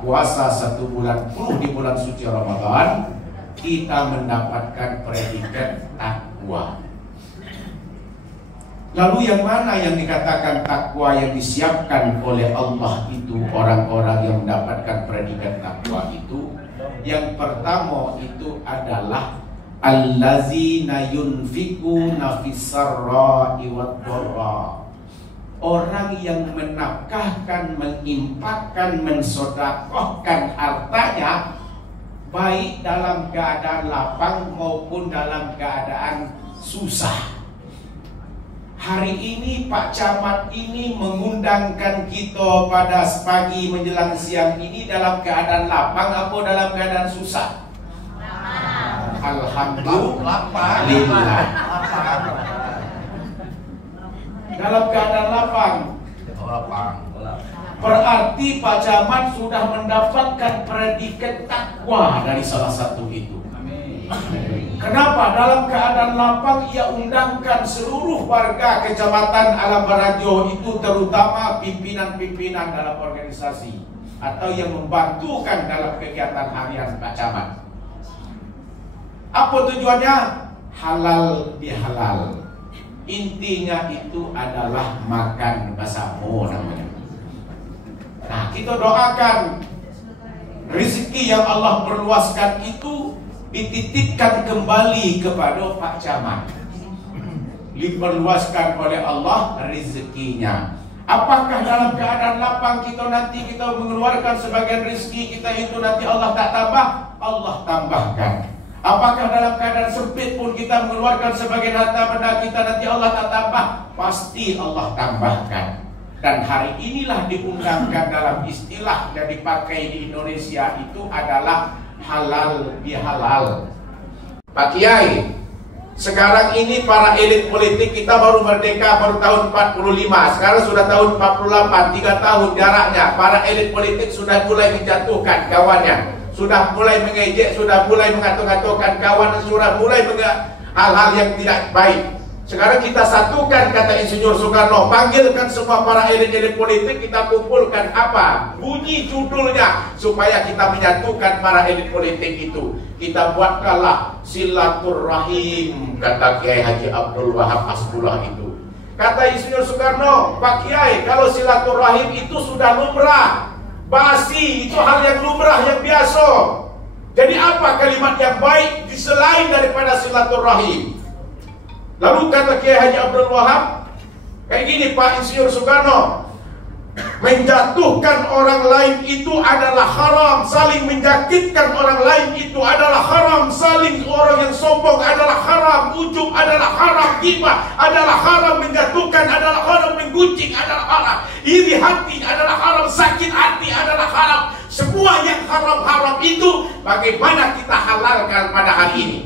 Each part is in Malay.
puasa 1 bulan penuh di bulan suci Ramadan, kita mendapatkan predikat takwa. Lalu yang mana yang dikatakan takwa yang disiapkan oleh Allah itu orang-orang yang mendapatkan predikat takwa itu? Yang pertama itu adalah allazina yunfikuna fis-sarra'i wad-dharra. Orang yang menafkahkan, menginfakkan, mensedekahkan hartanya baik dalam keadaan lapang maupun dalam keadaan susah. Hari ini Pak Camat ini mengundangkan kita pada pagi menjelang siang ini dalam keadaan lapang atau dalam keadaan susah? Alhamdulillah. Dalam keadaan lapang. Berarti Pak Camat sudah mendapatkan predikat takwa dari salah satu itu. Kenapa? Dalam keadaan lapang ia undangkan seluruh warga kecamatan Alam Barajo itu, terutama pimpinan-pimpinan dalam organisasi atau yang membantukan dalam kegiatan harian Pak Camat. Apa tujuannya? Halal bihalal. Intinya itu adalah makan bersama namanya. Nah, kita doakan rezeki yang Allah perluaskan itu dititipkan kembali kepada Pak Camat, diperluaskan oleh Allah rezekinya. Apakah dalam keadaan lapang kita mengeluarkan sebagian rezeki kita itu nanti Allah tak tambah? Allah tambahkan. Apakah dalam keadaan sempit pun kita mengeluarkan sebagian harta benda kita nanti Allah tak tambah? Pasti Allah tambahkan. Dan hari inilah diundangkan dalam istilah yang dipakai di Indonesia itu adalah halal bihalal. Pak Kiai, sekarang ini para elit politik kita baru merdeka baru tahun 45, sekarang sudah tahun 48, 3 tahun jaraknya. Para elit politik sudah mulai menjatuhkan kawannya, sudah mulai mengejek, sudah mulai mengatur-ngaturkan kawan, sudah mulai hal-hal yang tidak baik. Sekarang kita satukan, kata Insinyur Soekarno, panggilkan semua para elit-elit politik, kita kumpulkan apa? Bunyi judulnya, supaya kita menyatukan para elit politik itu. Kita buatkanlah silaturahim, kata Kiai Haji Abdul Wahab Hasbullah itu. Kata Insinyur Soekarno, Pak Kiai, kalau silaturahim itu sudah lumrah, basi, itu hal yang lumrah, yang biasa. Jadi apa kalimat yang baik selain daripada silaturahim? Lalu kata Kiai Haji Abdul Wahab, kayak gini Pak Insinyur Soekarno, menjatuhkan orang lain itu adalah haram, saling menjangkitkan orang lain itu adalah haram, saling orang yang sombong adalah haram, ujub adalah haram, ghibah adalah haram, menjatuhkan adalah haram, menggunjing adalah haram, iri hati adalah haram, sakit hati adalah haram. Semua yang haram-haram itu bagaimana kita halalkan pada hari ini?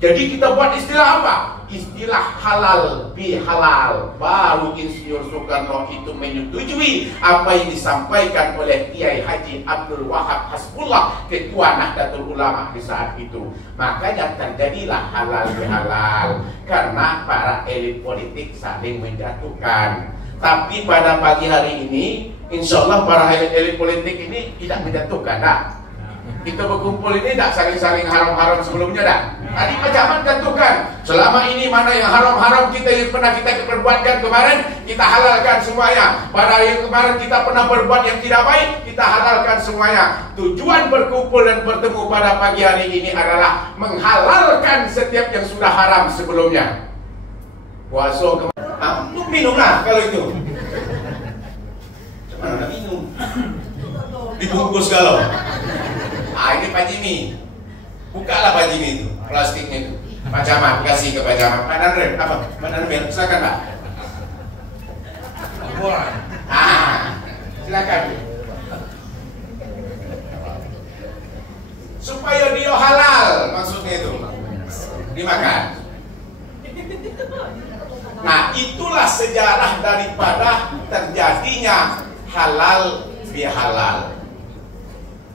Jadi kita buat istilah apa? Istilah halal bihalal. Baru Insinyur Soekarno itu menyetujui apa yang disampaikan oleh Kiai Haji Abdul Wahab Hasbullah, Ketua Nahdlatul Ulama di saat itu. Makanya terjadilah halal bihalal, karena para elit politik saling menjatuhkan. Tapi pada pagi hari ini, insya Allah para elit politik ini tidak menjatuhkan, dah. Kita berkumpul ini tidak saling-saling haram-haram sebelumnya, dah. Tadi Pak Camat tentukan, selama ini mana yang haram-haram kita yang pernah kita perbuatkan kemarin, kita halalkan semuanya. Pada yang kemarin kita pernah berbuat yang tidak baik, kita halalkan semuanya. Tujuan berkumpul dan bertemu pada pagi hari ini adalah menghalalkan setiap yang sudah haram sebelumnya. Puasa kemarin, minumlah kalau itu. Cuman nak minum, dibungkus kalau. Ini Pak Jimmy, bukalah Pak Jimmy itu, plastiknya itu. Pak Camat, kasih ke Pak Camat. Pak Danrem, apa? Pak Danrem, silakan Pak. Silakan. Supaya dia halal, maksudnya itu dimakan. Nah, itulah sejarah daripada terjadinya halal bihalal.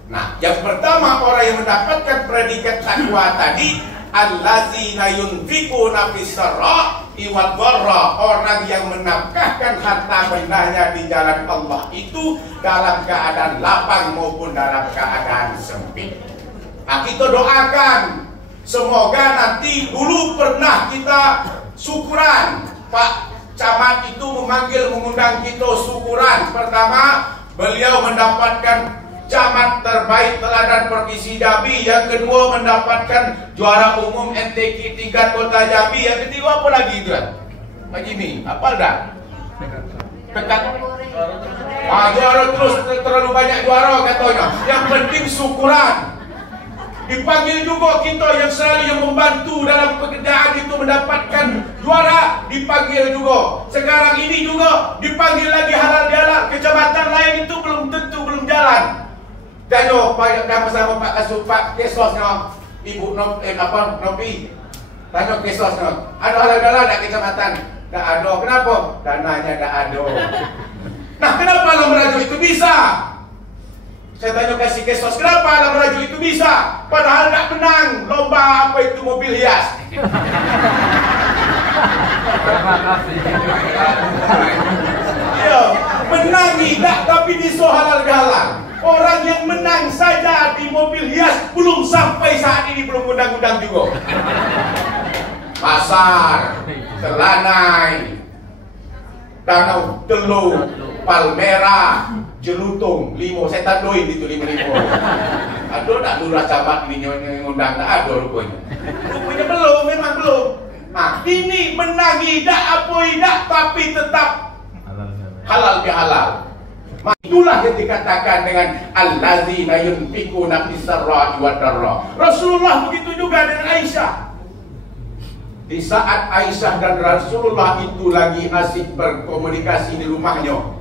Nah, yang pertama orang yang mendapatkan predikat takwa tadi, allazina yunfikuna fis-sarra iwad dharra, orang yang menafkahkan harta bendanya di jalan Allah itu dalam keadaan lapang maupun dalam keadaan sempit. Nah, kita doakan semoga nanti, dulu pernah kita syukuran, Pak Camat itu mengundang kita syukuran. Pertama, beliau mendapatkan camat terbaik teladan Provinsi Jambi. Yang kedua mendapatkan juara umum NTQ tingkat Kota Jambi. Yang ketiga apa lagi itu kan? Pak Jimmy, apa dah? Dekat. Juara terus, terlalu banyak juara katanya. Yang penting syukuran. Dipanggil juga kita yang selalu yang membantu dalam pekerjaan itu mendapatkan juara, dipanggil juga. Sekarang ini juga dipanggil lagi halal bihalal. Kecamatan lain itu belum tentu belum jalan. Dan bersama Pak Kasub, Pak Kesosnya, Ibu Nopi, tanya Kesosnya, ada halal bihalal tak kecamatan? Tak ada. Kenapa? Dananya tak ada. Nah, kenapa Alam Rajo itu bisa? Saya tanya kasih Kesos, kenapa Alam Rajo itu bisa? Padahal tak menang lomba apa itu mobil hias. Ya, menang tidak, tapi di halal bihalal. Orang yang menang saja di mobil hias belum sampai saat ini belum undang-undang juga. Pasar, Telanai, Danau Teluk, Palmera, Jelutung, Limo, saya tandoin itu 5-5. Aduh, tak lurah camat ini ngundang, tak ada rupanya. Rupanya belum, memang belum. Nah, ini menang tidak apa tidak, tapi tetap halal bihalal. Itulah yang dikatakan dengan allazina yunfikuna fis-sarra'i wad-dharra. Rasulullah begitu juga dengan Aisyah. Di saat Aisyah dan Rasulullah itu lagi asik berkomunikasi di rumahnya,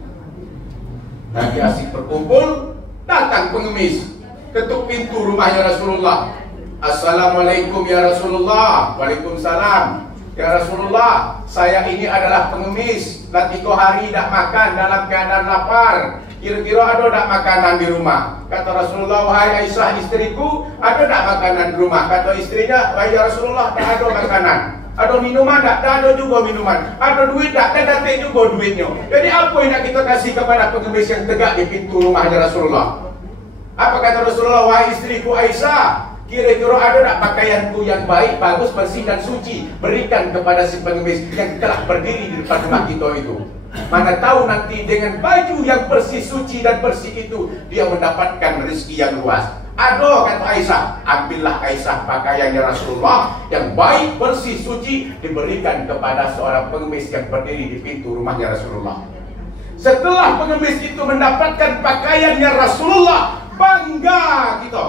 lagi asik berkumpul, datang pengemis, ketuk pintu rumahnya Rasulullah. Assalamualaikum ya Rasulullah. Waalaikumsalam. Ya Rasulullah, saya ini adalah pengemis, dah 3 hari tak makan dalam keadaan lapar. Kira-kira ada tak makanan di rumah? Kata Rasulullah, wahai Aisyah istriku, ada tak makanan di rumah? Kata istrinya, wahai Rasulullah, tak ada makanan. Ada minuman tak? Tak ada juga minuman. Ada duit tak? Tak ada juga duitnya. Jadi apa yang nak kita kasih kepada pengemis yang tegak di pintu rumahnya Rasulullah? Apa kata Rasulullah, wahai istriku Aisyah, kira-kira ada tak pakaianku yang baik, bagus, bersih dan suci, berikan kepada si pengemis yang telah berdiri di depan rumah kita itu. Mana tahu nanti dengan baju yang bersih, suci dan bersih itu dia mendapatkan rezeki yang luas. Ada, kata Aisyah, ambillah Aisyah pakaiannya Rasulullah yang baik, bersih, suci, diberikan kepada seorang pengemis yang berdiri di pintu rumahnya Rasulullah. Setelah pengemis itu mendapatkan pakaiannya Rasulullah, bangga kita.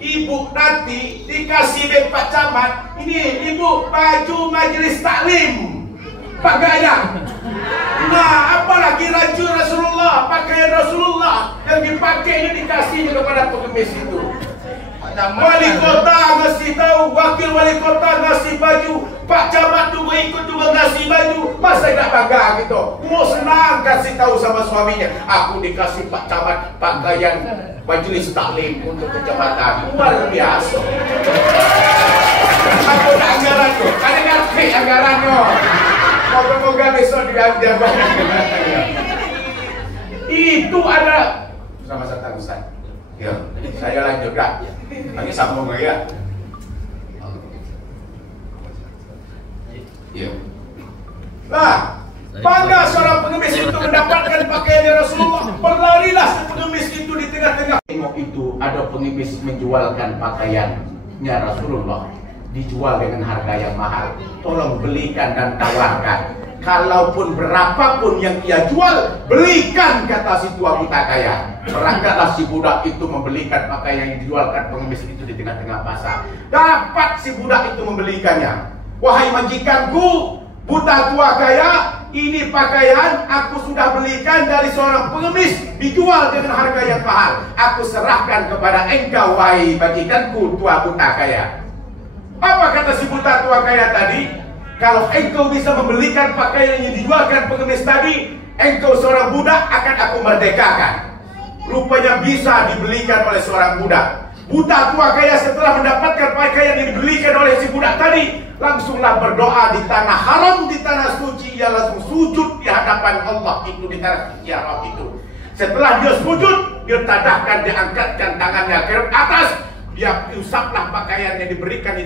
Ibu nanti dikasih oleh Pak Camat, ini ibu baju majelis taklim, pakaian. Nah, apalagi raju Rasulullah, pakaian Rasulullah yang dipakai ini dikasih kepada pengemis itu. Wali kota ngasih tahu, wakil wali kota ngasih baju, Pak Camat juga ikut juga ngasih baju. Masa tidak bangga gitu? Mau senang kasih tahu sama suaminya, aku dikasih Pak Camat pakaian majelis taklim untuk kecamatan. Luar biasa. Aku ada anggaran tuh, ada ngerti anggarannya. Moga-moga besok diambil banyak. Itu ada sama Ustaz Ustaz. Ya, saya lanjutkan. Lagi sambung ya. Ya. Nah, bangga seorang pengemis itu mendapatkan pakaiannya Rasulullah. Berlarilah si pengemis itu di tengah-tengah. Tengok itu ada pengemis menjualkan pakaiannya Rasulullah, dijual dengan harga yang mahal. Tolong belikan dan tawarkan. Kalaupun berapapun yang ia jual, belikan, kata si tua buta kaya. Berangkatlah si budak itu membelikan pakaian yang dijualkan pengemis itu di tengah-tengah pasar. Dapat si budak itu membelikannya. Wahai majikanku, buta tua kaya, ini pakaian aku sudah belikan dari seorang pengemis, dijual dengan harga yang mahal. Aku serahkan kepada engkau, wahai majikanku, tua buta kaya. Apa kata si buta tua kaya tadi? Kalau engkau bisa membelikan pakaian yang dijualkan pengemis tadi, engkau seorang budak akan aku merdekakan. Rupanya bisa dibelikan oleh seorang budak. Buta tua kaya setelah mendapatkan pakaian yang dibelikan oleh si budak tadi, langsunglah berdoa di tanah haram, di tanah suci. Ia langsung sujud di hadapan Allah itu, di tanah suci haram itu. Setelah dia sujud, dia tadahkan, dia angkatkan tangannya ke atas. Dia usaplah pakaian yang diberikan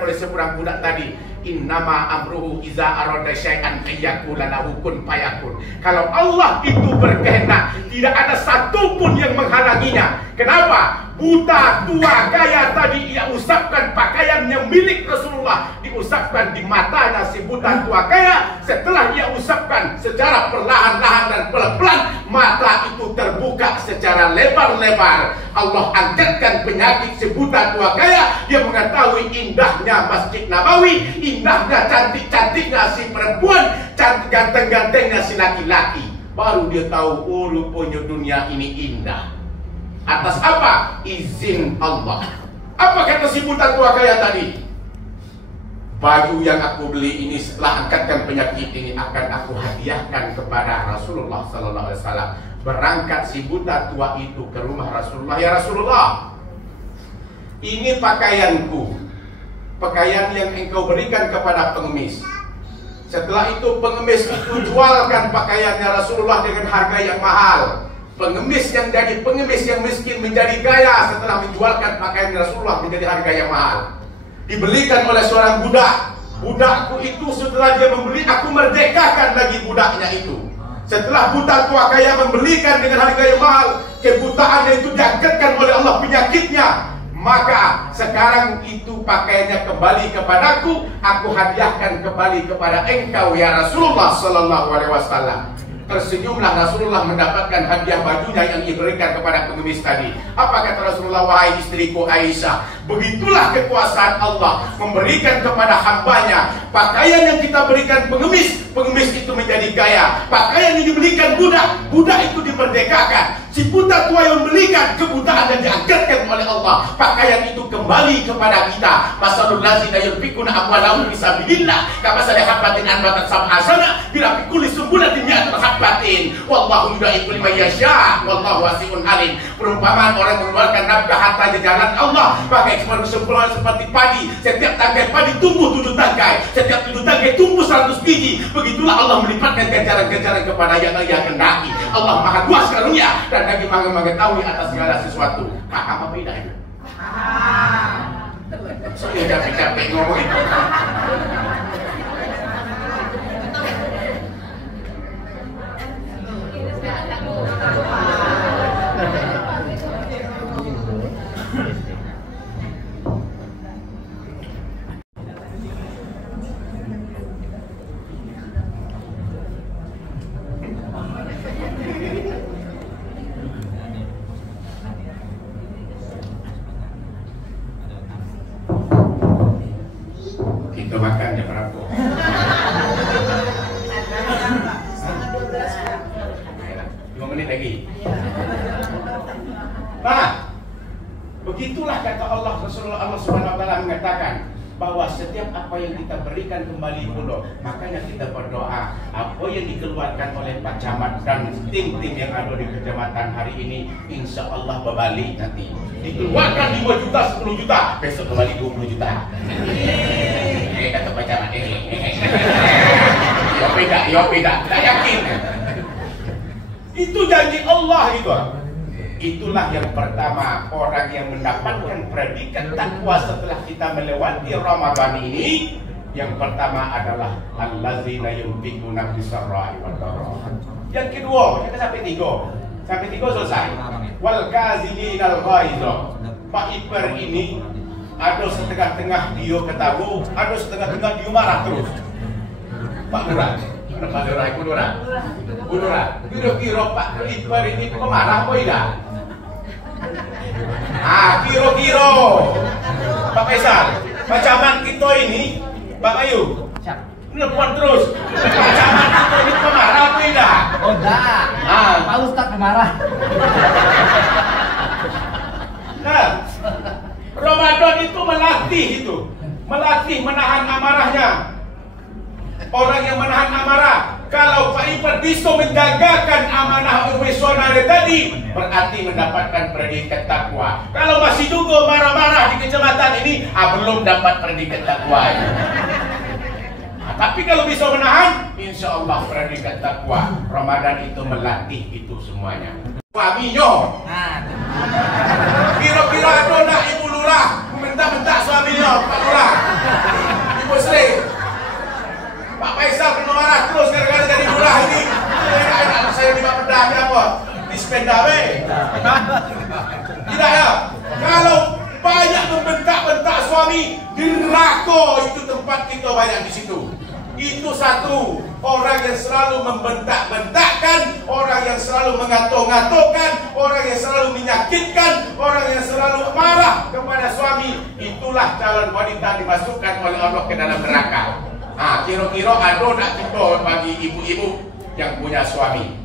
oleh seorang budak tadi. Innama amruhu iza arada syai'an ayyakula lahu kun fayakun. Kalau Allah itu berkehendak, tidak ada satupun yang menghalanginya. Kenapa? Buta tua kaya tadi ia usapkan pakaian yang milik Rasulullah, diusapkan di matanya si buta tua kaya. Setelah ia usapkan secara perlahan-lahan dan pelan-pelan, mata itu terbuka secara lebar-lebar. Allah angkatkan penyakit si buta tua kaya. Dia mengetahui indahnya Masjid Nabawi, indahnya cantik-cantiknya si perempuan, cantik ganteng-gantengnya si laki-laki. Baru dia tahu, oh rupanya dunia ini indah. Atas apa? Izin Allah. Apa kata si buta tua kaya tadi? Baju yang aku beli ini setelah angkatkan penyakit ini akan aku hadiahkan kepada Rasulullah Sallallahu Alaihi Wasallam. Berangkat si buta tua itu ke rumah Rasulullah. Ya Rasulullah, ini pakaianku, pakaian yang engkau berikan kepada pengemis. Setelah itu pengemis itu jualkan pakaiannya Rasulullah dengan harga yang mahal. Pengemis yang jadi pengemis yang miskin menjadi kaya setelah menjualkan pakaian Rasulullah menjadi harga yang mahal. Dibelikan oleh seorang budak. Budakku itu setelah dia membeli, aku merdekakan lagi budaknya itu. Setelah buta tua kaya membelikan dengan harga yang mahal, kebutaannya itu diangkatkan oleh Allah penyakitnya. Maka sekarang itu pakaiannya kembali kepadaku, aku hadiahkan kembali kepada engkau ya Rasulullah Sallallahu Alaihi Wasallam. Tersenyumlah Rasulullah mendapatkan hadiah bajunya yang diberikan kepada pengemis tadi. Apa kata Rasulullah? Wahai istriku Aisyah, begitulah kekuasaan Allah memberikan kepada hambanya. Pakaian yang kita berikan pengemis, pengemis itu menjadi kaya. Pakaian yang dibelikan budak, budak itu dimerdekakan. Si buta tua yang membelikan, kebutaan dan diangkatkan oleh Allah. Pakaian itu kembali kepada kita. Masalul lazina yunfikuna amwalahum fisabilillah kamasali habbatin anbatat sab'a sana bila fi kulli sunbulatin mi'atun habbatin wallahu yudaifu liman yasha wallahu wasi'un alim. Perumpamaan orang mengeluarkan nafkah harta di jalan Allah bagai kesempurnaan seperti padi. Setiap tangkai padi tumbuh 7 tangkai, setiap 7 tangkai tumbuh 100 biji. Begitulah Allah melipatkan ganjaran-ganjaran kepada yang Ia kehendaki. Allah Maha Luas karunia dan lagi Maha mengetahui atas segala sesuatu. Paham apa tidak itu? Saya capek-capek ngomong itu. Kita makan ya berapa? 5 menit lagi. Nah, begitulah kata Allah. Rasulullah Allah Subhanahu Wa Taala mengatakan bahwa setiap apa yang kita berikan kembali pula. Makanya kita berdoa apa yang dikeluarkan oleh Pak Camat dan tim-tim yang ada di kecamatan hari ini, insya Allah berbalik nanti. Dikeluarkan 5 juta, 10 juta, besok kembali 20 juta. Kata Pak Camat ya beda, tak yakin. Itu janji Allah itu. Itulah yang pertama, orang yang mendapatkan predikat takwa setelah kita melewati Ramadan ini. Yang pertama adalah allazina yunfikuna fis-sarra'i wad-dharra. Yang kedua, kita sampai 3 selesai. Wal kaziminal ghaidha. Pak Iper ini ada setengah-tengah dia ketawa, ada setengah-tengah dia marah terus. Pak Lurah, kira-kira Pak Iper ini pemarah apa tidak? Kira-kira Pak Faisal, Camat kita ini, Pak Ayu, nelfon terus. Pak Camat kita ini pemarah apa tidak? Oh enggak, Pak Ustaz pemarah. Nah, Ramadan itu melatih menahan amarahnya. Orang yang menahan amarah, kalau Pak Iper bisa menjagakan amanah profesional tadi, berarti mendapatkan predikat takwa. Kalau masih juga marah-marah di kecamatan ini, belum dapat predikat takwa. Tapi kalau bisa menahan, insya Allah predikat takwa. Ramadan itu melatih itu semuanya. Suaminya, kira-kira ada nak ibu lurah bentak-bentak suaminya, Pak Lurah, Ibu Sri, Pak Faisal kena marah terus gara-gara jadi lurah ini. Enak saya lima pedang apa? Dispenda be. Tidak ya? Kalau banyak membentak-bentak suami, di neraka itu tempat kita banyak di situ. Itu satu, orang yang selalu membentak-bentakkan, orang yang selalu mengatuk-ngatukkan, orang yang selalu menyakitkan, orang yang selalu marah kepada suami. Itulah calon wanita dimasukkan oleh Allah ke dalam neraka. Kira-kira ada tak kita bagi ibu-ibu yang punya suami?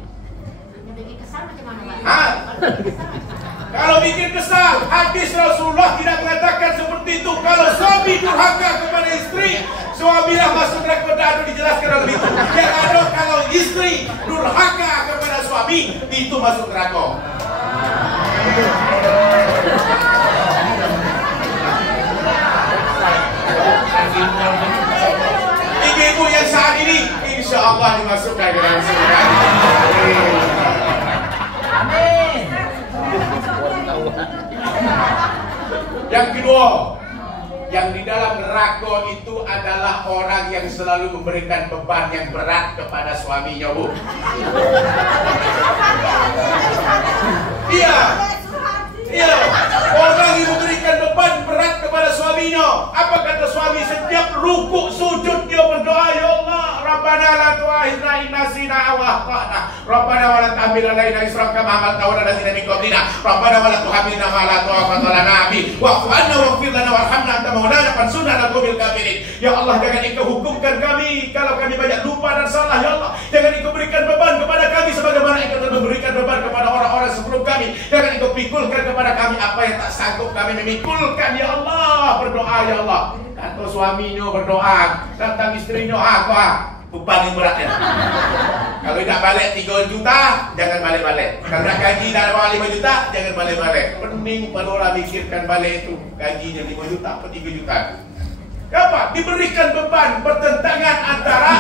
Kalau bikin kesal, hadis Rasulullah tidak mengatakan seperti itu. Kalau suami durhaka kepada istri, suamilah masuk neraka. Ada dijelaskan dalam itu. Yang ada kalau istri durhaka kepada suami, itu masuk neraka. Ibu-ibu yang saat ini, insya Allah dimasukkan ke dalam surga. Amin. Yang kedua, yang di dalam neraka itu adalah orang yang selalu memberikan beban yang berat kepada suaminya, Bu. Iya, orang yang memberikan beban berat kepada suaminya. Apa kata suami setiap rukuk sujud dia berdoa, ya Allah, Rabbana la tu'akhidna in nasina aw akhtana, Rabbana wa la tahmil alaina isran kama hamaltahu 'ala alladziina min qablina, Rabbana wa la tuhammilna ma la taqata lana bihi wa'fu 'anna waghfir lana warhamna anta maulana fansurna 'alal qaumil kafirin. Ya Allah, jangan Engkau hukumkan kami kalau kami banyak lupa dan salah, ya Allah. Jangan Engkau berikan beban kepada kami sebagaimana Engkau telah memberikan beban kepada orang-orang sebelum kami. Jangan Engkau pikulkan kepada kami apa yang tak sanggup kami memikulkan, ya Allah. Berdoa, ya Allah. Kata suaminya berdoa, datang istrinya, beban yang berat ya. Kalau tidak balik 3 juta, jangan balik-balik. Kalau nak gaji dah bawah 5 juta, jangan balik-balik. Pening pada orang mikirkan balik itu gajinya 5 juta atau 3 juta. Apa? Diberikan beban pertentangan antara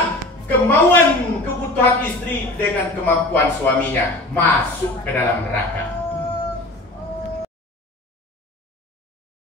kemauan kebutuhan istri dengan kemampuan suaminya, masuk ke dalam neraka.